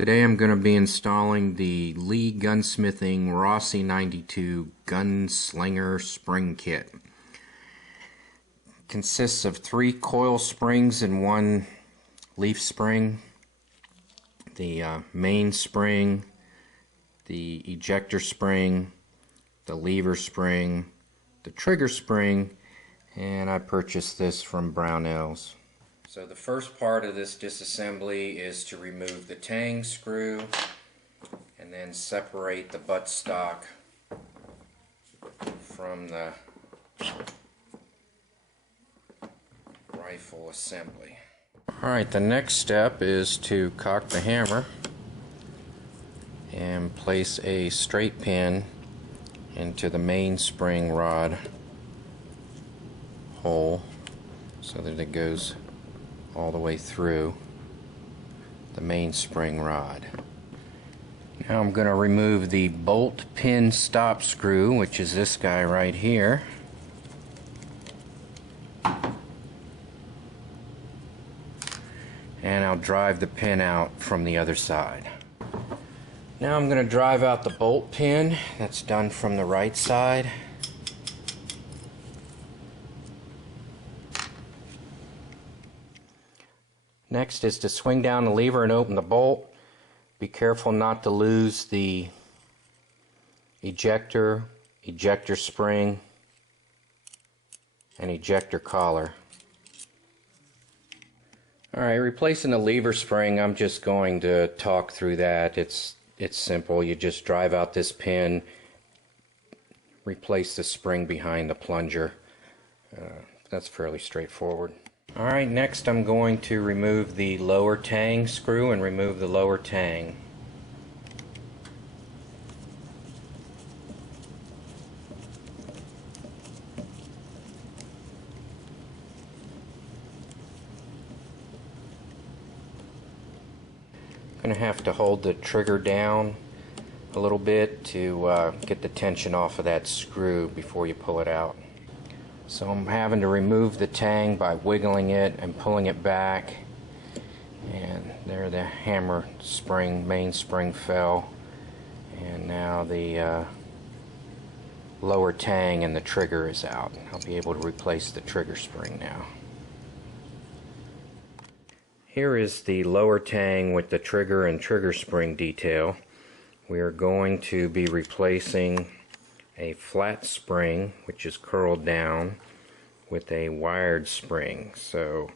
Today I'm going to be installing the Lee Gunsmithing Rossi 92 Gunslinger Spring Kit. Consists of 3 coil springs and 1 leaf spring, the main spring, the ejector spring, the lever spring, the trigger spring, and I purchased this from Brownells. So the first part of this disassembly is to remove the tang screw and then separate the buttstock from the rifle assembly. Alright, the next step is to cock the hammer and place a straight pin into the mainspring rod hole so that it goes all the way through the mainspring rod. Now I'm going to remove the bolt pin stop screw, which is this guy right here. And I'll drive the pin out from the other side. Now I'm going to drive out the bolt pin. That's done from the right side. Next is to swing down the lever and open the bolt. Be careful not to lose the ejector spring, and ejector collar. Alright, replacing the lever spring, I'm just going to talk through that. It's simple. You just drive out this pin, replace the spring behind the plunger. That's fairly straightforward. Alright, next I'm going to remove the lower tang screw and remove the lower tang. I'm going to have to hold the trigger down a little bit to get the tension off of that screw before you pull it out. So I'm having to remove the tang by wiggling it and pulling it back, and there the hammer spring, main spring fell, and now the lower tang and the trigger is out. I'll be able to replace the trigger spring now. Here is the lower tang with the trigger and trigger spring detail. We are going to be replacing a flat spring, which is curled down, with a wired spring. So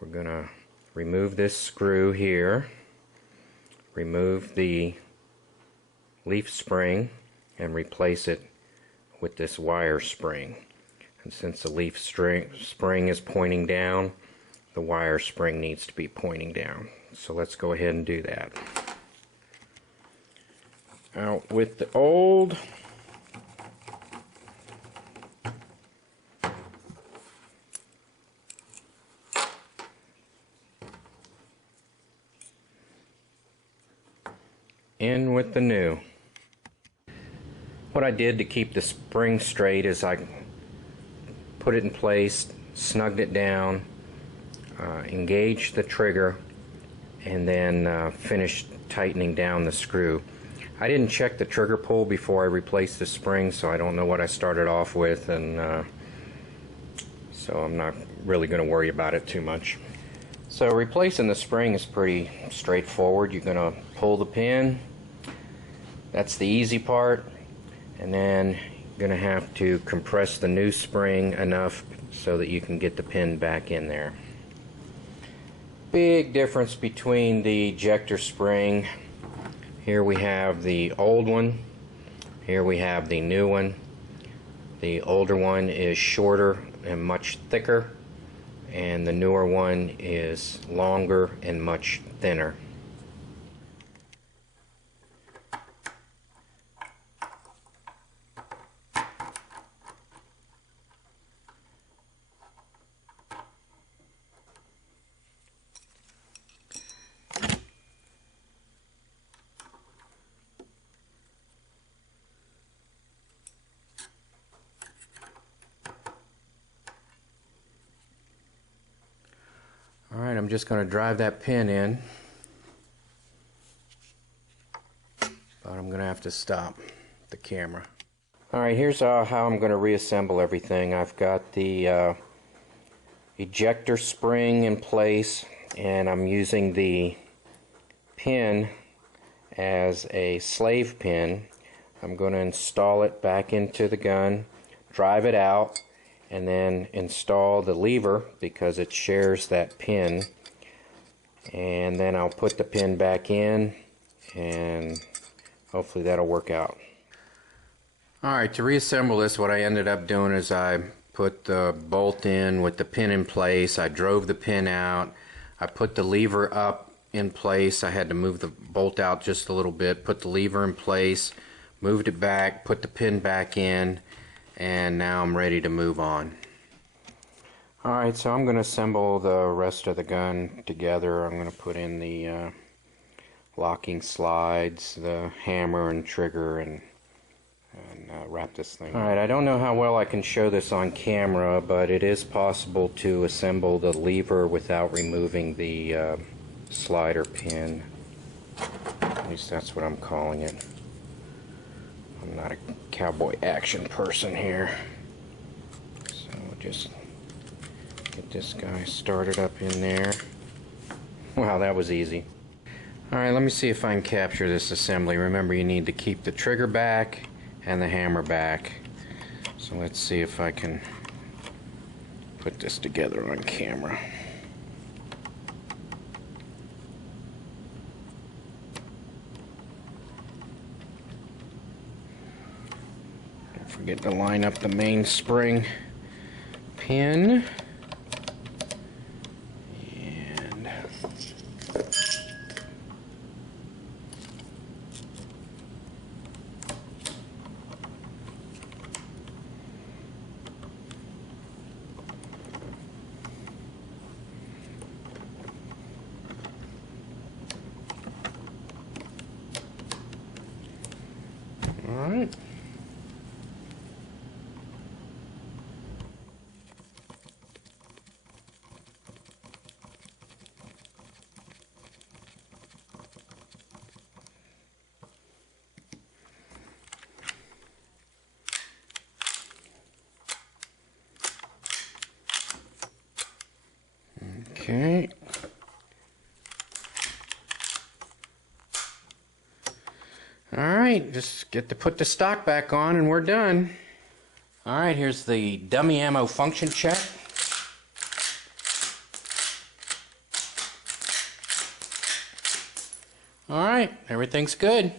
we're going to remove this screw here, remove the leaf spring, and replace it with this wire spring. And since the leaf spring is pointing down, the wire spring needs to be pointing down. So let's go ahead and do that. Out with the old, in with the new. What I did to keep the spring straight is I put it in place, snugged it down, engaged the trigger, and then finished tightening down the screw. I didn't check the trigger pull before I replaced the spring, so I don't know what I started off with, and so I'm not really going to worry about it too much. So replacing the spring is pretty straightforward. You're going to pull the pin. That's the easy part, and then you're going to have to compress the new spring enough so that you can get the pin back in there. Big difference between the ejector spring. Here we have the old one, here we have the new one. The older one is shorter and much thicker, and the newer one is longer and much thinner. Alright, I'm just going to drive that pin in. I'm going to have to stop the camera. Alright, here's how I'm going to reassemble everything. I've got the ejector spring in place, and I'm using the pin as a slave pin. I'm going to install it back into the gun, drive it out, and then install the lever because it shares that pin. And then I'll put the pin back in, and hopefully that'll work out. Alright, to reassemble this, what I ended up doing is I put the bolt in with the pin in place. I drove the pin out. I put the lever up in place. I had to move the bolt out just a little bit, put the lever in place, moved it back, put the pin back in, and now I'm ready to move on. Alright, so I'm going to assemble the rest of the gun together. I'm going to put in the locking slides, the hammer and trigger, and wrap this thing. Alright, I don't know how well I can show this on camera, but it is possible to assemble the lever without removing the slider pin. At least that's what I'm calling it. I'm not a cowboy action person here. So we'll just get this guy started up in there. Wow, that was easy. Alright, let me see if I can capture this assembly. Remember, you need to keep the trigger back and the hammer back. So let's see if I can put this together on camera. Don't forget to line up the mainspring pin. Alright. Okay. Alright, just get to put the stock back on and we're done. Alright, here's the dummy ammo function check. Alright, everything's good.